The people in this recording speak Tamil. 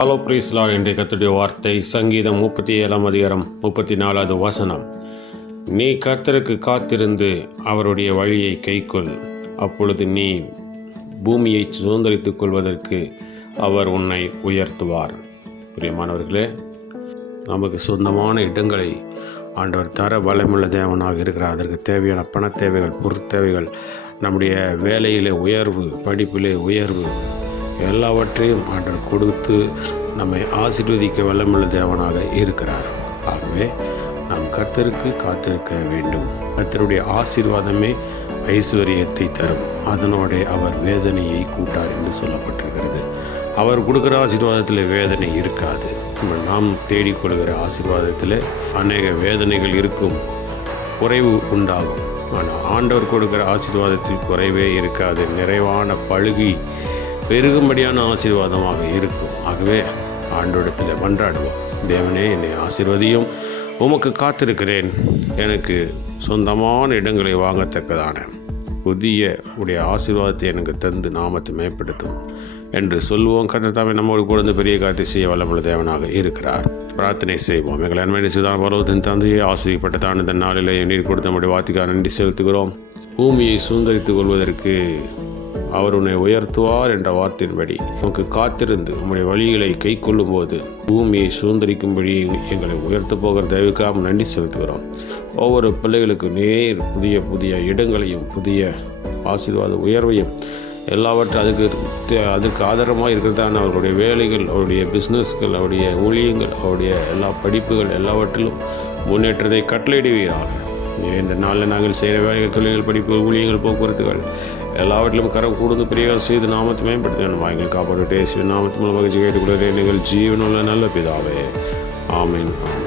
ஹலோ பிரீஸ்லா என்ற கத்துடைய வார்த்தை சங்கீதம் முப்பத்தி ஏழாம் அதிகாரம் முப்பத்தி நாலாவது வசனம். நீ கத்தருக்கு காத்திருந்து அவருடைய வழியை கைக்கொள். அப்பொழுது நீ பூமியை சுதந்திரித்துக் கொள்வதற்கு அவர் உன்னை உயர்த்துவார். பிரியமானவர்களே நமக்கு சொந்தமான இடங்களை ஆண்டவர் தர வளமுள்ள தேவனாக இருக்கிறார். அதற்கு தேவையான பண தேவைகள் பொருள் தேவைகள் நம்முடைய வேலையிலே உயர்வு படிப்பிலே உயர்வு எல்லாவற்றையும் ஆண்டவர் கொடுத்து நம்மை ஆசீர்வதிக்க வல்லமுள்ள தேவனாக இருக்கிறார். ஆகவே நாம் கர்த்தருக்கு காத்திருக்க வேண்டும். கர்த்தருடைய ஆசீர்வாதமே ஐஸ்வர்யத்தை தரும். அதனோட அவர் வேதனையை கூட்டார் என்று சொல்லப்பட்டிருக்கிறது. அவர் கொடுக்குற ஆசீர்வாதத்தில் வேதனை இருக்காது. நாம் தேடிக்கொள்கிற ஆசீர்வாதத்தில் அநேக வேதனைகள் இருக்கும். குறைவு உண்டாகும். ஆனால் ஆண்டவர் கொடுக்குற ஆசீர்வாதத்தில் குறைவே இருக்காது. நிறைவான பழுகி பெருகும்படியான ஆசீர்வாதமாக இருக்கும். ஆகவே ஆண்டோடத்தில் மன்றாடுவோம். தேவனே என்னை ஆசீர்வதியும். உமக்கு காத்திருக்கிறேன். எனக்கு சொந்தமான இடங்களை வாங்கத்தக்கதான புதிய உடைய ஆசீர்வாதத்தை எனக்கு தந்து நாமத்தை மேம்படுத்தும் என்று சொல்லுவோம் கத்தத்தாமே நம்மோடு கூட பெரிய காத்தை செய்ய வல்லமுள்ள தேவனாக இருக்கிறார். பிரார்த்தனை செய்வோம். எங்கள் அன்மையை சிதான பருவத்தின் தந்தையை ஆசிரியப்பட்டதான இந்த நாளிலே நீர் கொடுத்த நம்முடைய வாத்திக்கார நன்றி செலுத்துகிறோம். பூமியை சுதந்திரித்துக் கொள்வதற்கு அவர் உன்னை உயர்த்துவார் என்ற வார்த்தையின்படி. உனக்கு காத்திருந்து உம்முடைய வழிகளை கை கொள்ளும்போது பூமியை சுதந்திரிக்கும்படி எங்களை உயர்த்த போகிற தயவுக்காக நன்றி செலுத்துகிறோம். ஒவ்வொரு பிள்ளைகளுக்கு நேர் புதிய புதிய இடங்களையும் புதிய ஆசீர்வாத உயர்வையும் எல்லாவற்றும் அதுக்கு தே- அதுக்கு ஆதாரமாக இருக்கிறதான அவருடைய வேலைகள் அவருடைய பிஸ்னஸ்கள் அவருடைய ஊழியங்கள் அவருடைய எல்லா படிப்புகள் எல்லாவற்றிலும் முன்னேற்றத்தை கட்டளையிடுவீராக. இந்த நாளில் நாங்கள் செய்கிற வேலைகள் தொழில்கள் படிப்பு ஊழியங்கள் போக்குவரத்துகள் எல்லாவற்றிலும் கரம் கூடுந்து பிரியாக செய்து நாமத்தை மேம்படுத்த வேண்டும். எங்களுக்கு காப்பாற்று நாமத்து மூலமாக கேட்டுக்கொள்கிறேன். எங்கள் ஜீவனுள்ள நல்ல பிதாவே. ஆமீன்.